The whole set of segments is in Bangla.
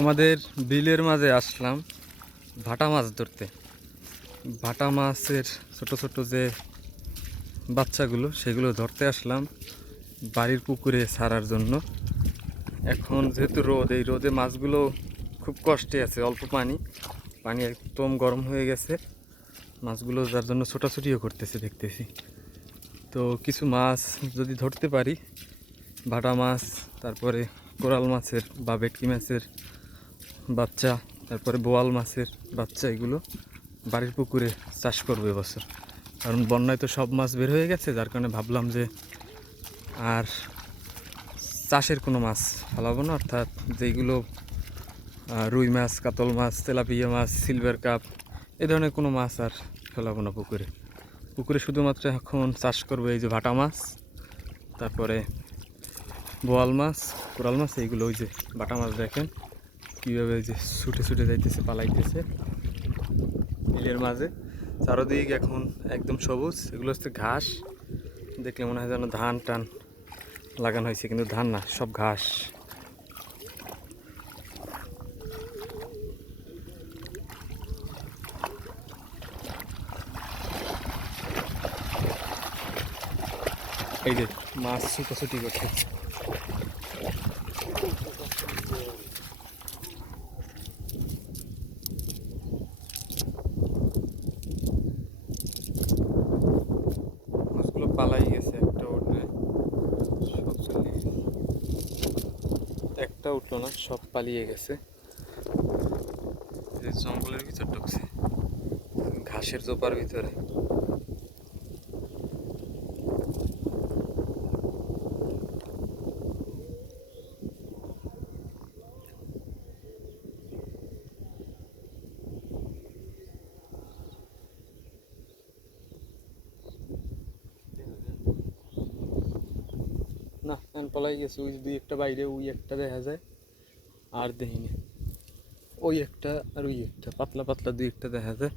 আমাদের বিলের মাঝে আসলাম ভাটা মাছ ধরতে। ভাটা মাছের ছোট ছোট যে বাচ্চাগুলো, সেগুলো ধরতে আসলাম বাড়ির পুকুরে ছাড়ার জন্য। এখন যেহেতু রোদ, এই রোদে মাছগুলো খুব কষ্টে আছে, অল্প পানি। পানি একদম গরম হয়ে গেছে। মাছগুলো যার জন্য ছোটাছুটিও করতেছে দেখতেছি। তো কিছু মাছ যদি ধরতে পারি, ভাটা মাছ, তারপরে কোরাল মাছের বা ভেটকি মাছের বাচ্চা, তারপরে বোয়াল মাছের বাচ্চা এগুলো বাড়ির পুকুরে চাষ করব এবছর। কারণ বন্যায় তো সব মাছ বের হয়ে গেছে, যার কারণে ভাবলাম যে আর চাষের কোনো মাছ ফেলাবো না, অর্থাৎ যেগুলো রুই মাছ, কাতল মাছ, তেলাপিয়া মাছ, সিলভার কাপ, এ ধরনের কোনো মাছ আর ফেলাবো না পুকুরে। পুকুরে শুধুমাত্র এখন চাষ করব এই যে ভাটা মাছ, তারপরে বোয়াল মাছ, কোরাল মাছ, এইগুলো ওই যে বাটা মাছ দেখেন। কীভাবে যে ছুটে ছুটে যাইতেছে, পালাইতেছে। বিলের মাঝে। চারোদিক এখন একদম সবুজ। এগুলো হচ্ছে ঘাস। দেখলে মনে হয় যেন ধান টান লাগানো হয়েছে, কিন্তু ধান না, সব ঘাস। এই যে মাছ ছুটোছুটি করছে মাছগুলো পালাই গেছে একটা উঠবে সব চলে গেছে। একটা উঠল না সব পালিয়ে গেছে। জঙ্গলের ভিতর ঢুকছে। ঘাসের জোপার ভিতরে। না ফ্যান পলাই গেছে, ওই দুই একটা বাইরে, ওই একটা দেখা যায়, আর দেখিনি ওই একটা আর ওই একটা, পাতলা পাতলা দুই একটা দেখা যায়।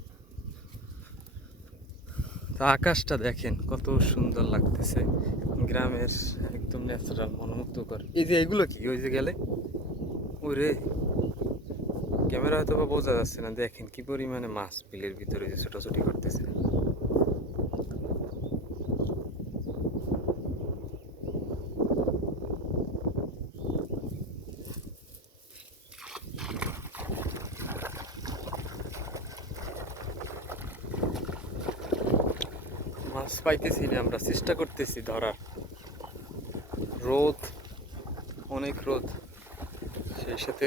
তা আকাশটা দেখেন, কত সুন্দর লাগতেছে। গ্রামের একদম ন্যাচারাল মনোমুগ্ধকর। এই যে এগুলো কি? ওই যে গেলে? ওরে, ক্যামেরা হয়তো বা বোঝা যাচ্ছে না, দেখেন কি পরিমাণে মাছ বিলের ভিতরে যে ছোটাছুটি করতেছে। মাছ পাইতেছি না, আমরা চেষ্টা করতেছি ধরার। রোদ, অনেক রোদ। সেই সাথে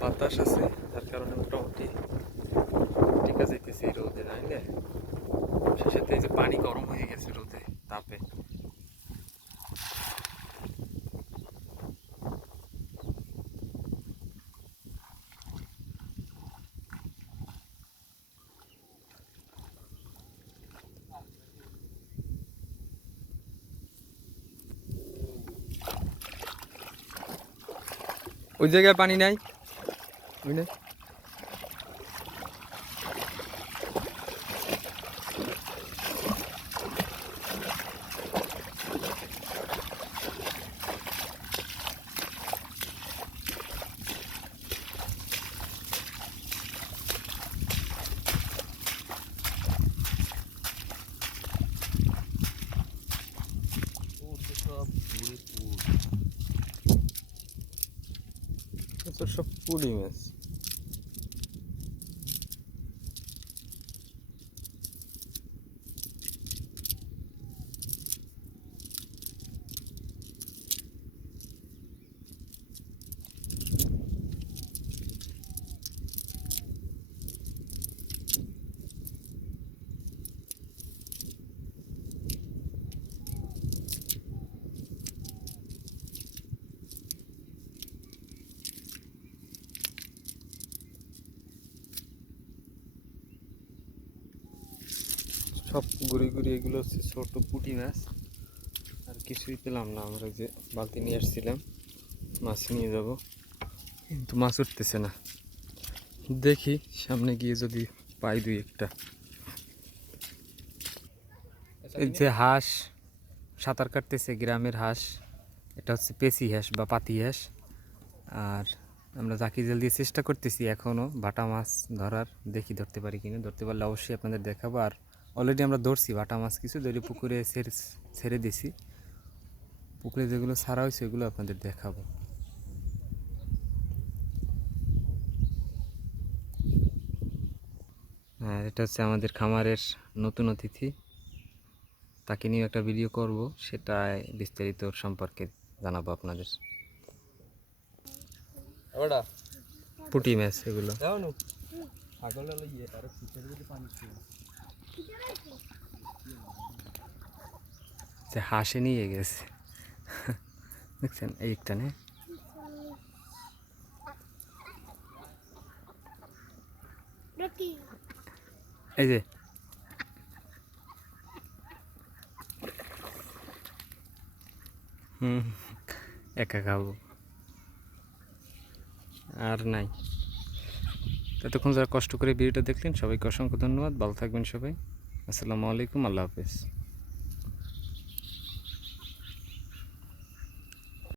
বাতাস আছে তার কারণে মোটামুটি টিকা যাইতেছে রোদে, নাইলে। সেই সাথে এই যে পানি গরম হয়ে গেছে রোদে। ওই জায়গায় পানি নাই? ওই নাই সব মাছ। সব ঘুরে ঘুরে এগুলো হচ্ছে ছোট পুঁটি মাছ। আর কিছুই পেলাম না আমরা যে বালতি নিয়ে আসছিলাম, মাছ নিয়ে যাব। কিন্তু মাছ উঠতেছে না। দেখি সামনে গিয়ে যদি পাই দুই একটা। এই যে হাঁস, সাঁতার কাটতেছে গ্রামের হাঁস। এটা হচ্ছে পেশি হাঁস বা পাতি হাঁস। আর আমরা জাকি জাল দিয়ে চেষ্টা করতেছি এখনও বাটা মাছ ধরার। দেখি ধরতে পারি কিনা। ধরতে পারলে অবশ্যই আপনাদের দেখাবো। আর অলরেডি আমরা ধরছি বাটা মাছ কিছু ধরে পুকুরে ছেড়ে দিছি। পুকুরে যেগুলো ছাড়া হয়েছে ওগুলো আপনাদের দেখাবো। হ্যাঁ এটা হচ্ছে আমাদের খামারের নতুন অতিথি। তাকে নিয়ে একটা ভিডিও করব সেটা বিস্তারিত সম্পর্কে জানাব আপনাদের। পুটি মাছ এগুলো। যে হাসে নিয়ে গেছে। দেখছেন এই একটা নে। এই যে। হুম একা খাব। আর নাই। ততক্ষণ যারা কষ্ট করে ভিডিওটা দেখলেন, সবাইকে অসংখ্য ধন্যবাদ। ভালো থাকবেন সবাই। আসসালামু আলাইকুম। আল্লাহ হাফেজ।